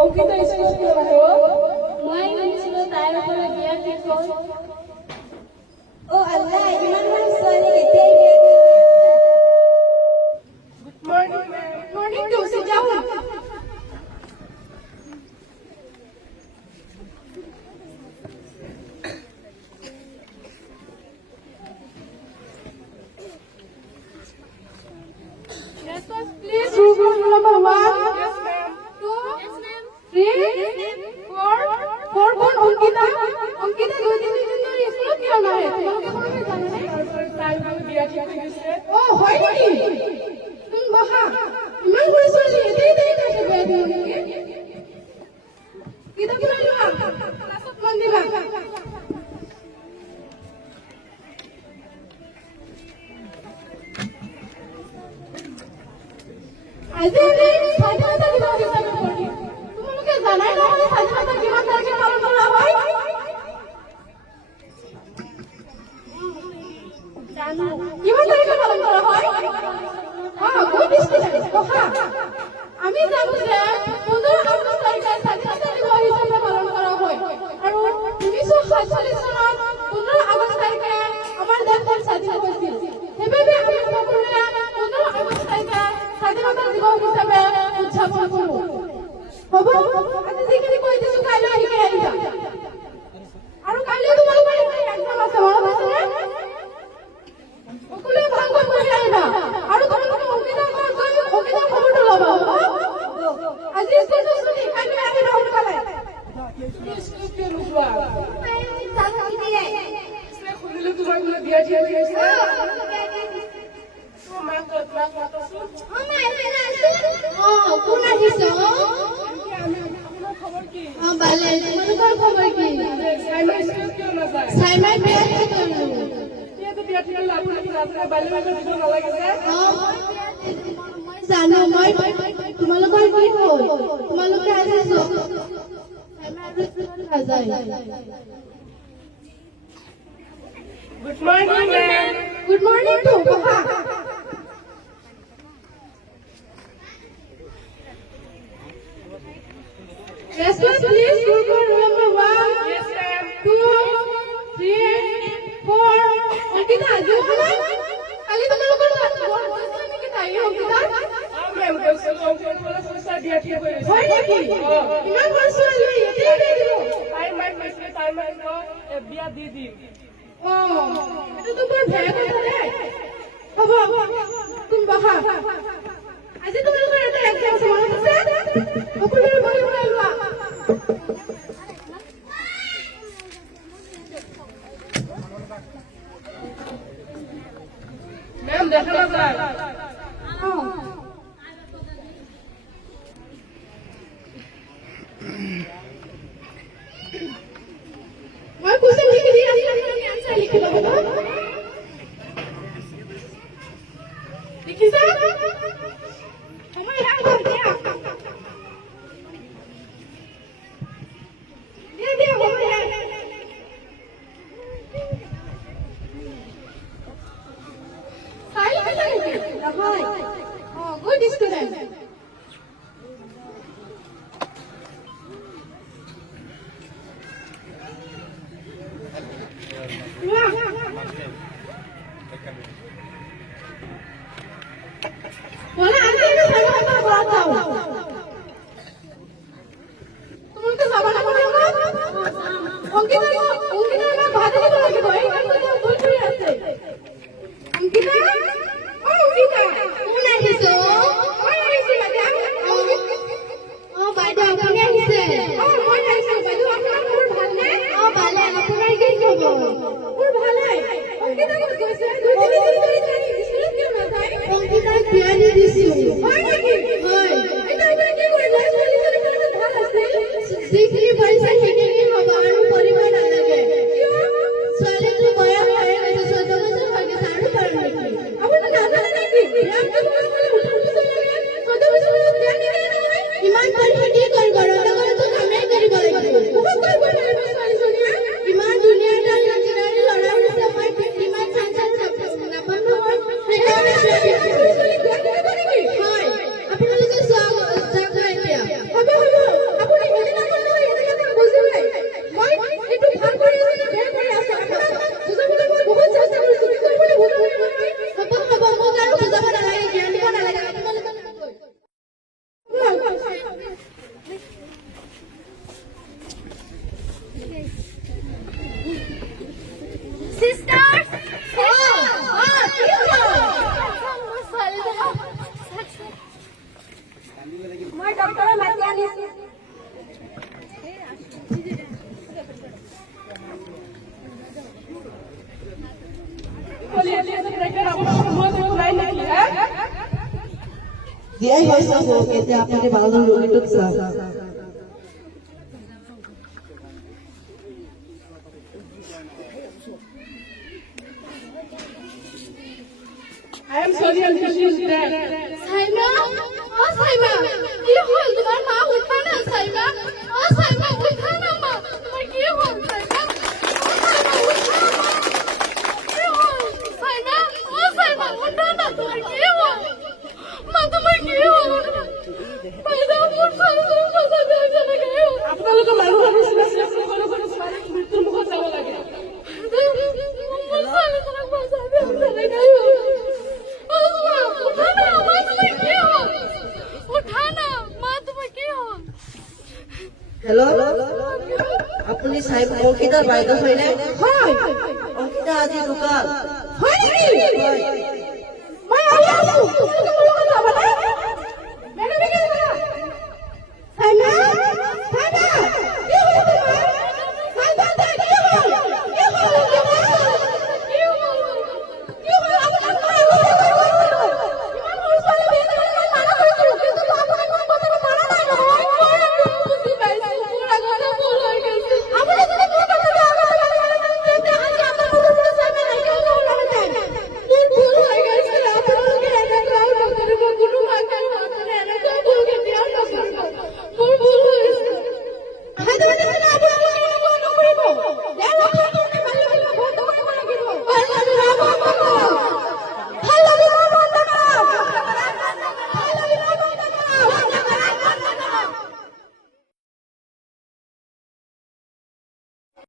Ankita school কি হলো মই নিছিল তাইৰ পৰা বিয়া ঠিক হ'ল ও আল্লাহ ইমান মান ছোৱালী কেতিয়াই বিয়া good morning to sit down Yes, sir. Please, room number 1. Yes, ma'am. 2. Yes, ma'am. 3. 4. 4 Ankita. Ankita, 2 din ধরে স্কুল কিয় নাহে? তোমালোকে জানানে? তাই বিয়া ঠিক কৰিছে। ও হয় নেকি? তুমি বহা। ইমান কৈছো যে এতেই থাকে বিয়া দিব নেকি? কিতাপ লৈ লোৱা। ক্লাছত মন দিবা। আজি স্বাধীনতা দিৱস হিচাপে কৰি তোমালোকে জানাই নহয় স্বাধীনতা কিমান তাৰিখে পালন কৰা হয় জানো কিমান তাৰিখে পালন কৰা হয় গুড ষ্টুডেণ্ট পঢ়া আমি জানো যে 15 আগষ্ট তাৰিখে স্বাধীনতা দিৱস হিচাপে পালন কৰা হয় আৰু 1947 চনত 15 আগষ্ট তাৰিখে আমাৰ দেশখন স্বাধীন হৈছিল সেইবাবে আমি সকলোৱে 15 আগষ্ট তাৰিখে স্বাধীনতা দিৱস হিচাপে উদযাপন কৰো হ'ব আজি যিখিনি কৈ দিছো কাইলৈ আহি আহিবা আৰু কাইলৈ তোমালোকৰ এক্সাম আছে মনত আছেনে সকলোৱে ভালকৈ পঢ়ি আহিবা আৰু তোমালোকে অংকিতাৰ খবৰটো ল'বা আজি স্কুলটো ছুটি কাইলৈ আহিবা সোনকালে স্কুল কিয় নোযোৱা খুলিলে তোমাৰ বোলে বিয়া দিয়া আছে কোন আহিছে ভালে তোমালোকৰ খবৰ কি চাইমাই বিয়া জানো মই তোমালোকৰ কি হ'ল তোমালোকে আহিছো good morning good morning to বহা Yes, sir, please, group number 1. Yes, ma'am. 2, 3, 4. Ankita, do you know? Kali তোমালোকৰ ঘৰত গৈছে নেকি তাই অংকিতা? মেম কৈছে পইচা দিয়া ঠিক কৰিছে। হয় নেকি? ইমান ছোৱালী এতিয়াই দি দিব। টাইম কৈছে টাইম বিয়া দি দিম। এইটো বৰ বেয়া কথা দেই। হ'ব তুমি বহা। আজি তোমালোকৰ এটা এক্সাম আছে মনত আছে? সকলোৱে বহি বহি লোৱা। मैम देखना सर मैं क्वेश्चन लिख दिया आंसर लिख लो लिखी सर हमारे यहाँ भर दिया दिया हो गया good student बोला आगे भी साइड में बात आओ तुम उनके सामने बोलोगे अंकिता का बात नहीं करोगे भाई अंकिता बोल रही है अंकिता अंकिता कौन है सो कौन है सो मैडम বাইদেউ আপুনি আহিছে মই আহিছো বাইদেউ আপোনাৰ খবৰ ভালনে ভালে আপোনাৰ কি খবৰ মোৰ ভালে অংকিতা ক'ত গৈছে দিয়াই হৈছে এতিয়া আপুনি বাগানৰ ৰোগীটোক চাওক I am sorry, Aunty, she is dead. Saima, oh Saima, কি হল তোমার মা উঠা না সাইমা ও সাইমা উঠা না মা তোমার কি হল সাইমা ও সাইমা উঠা না কি হল সাইমা ও সাইমা উঠা না তোমার কি হল মা তোমার কি হল পয়দা মোর সাইমা কথা দেয় চলে গেল আপোনালোকে মানুহৰ নিচিনা চেষ্টা কৰি কৰি ছোৱালীক মৃত্যুৰ মুখত যাব লাগে মোর সাইমা তোমাক কথা দেয় চলে গেল উঠা না মা তোমার কি হল উঠা না মা তোমার কি হল হেল্ল' আপুনি চাই অংকিতাৰ বাইদেউ হয়নে হয় অংকিতা আজি ঢুকাল হয় নেকি মই আহি আছো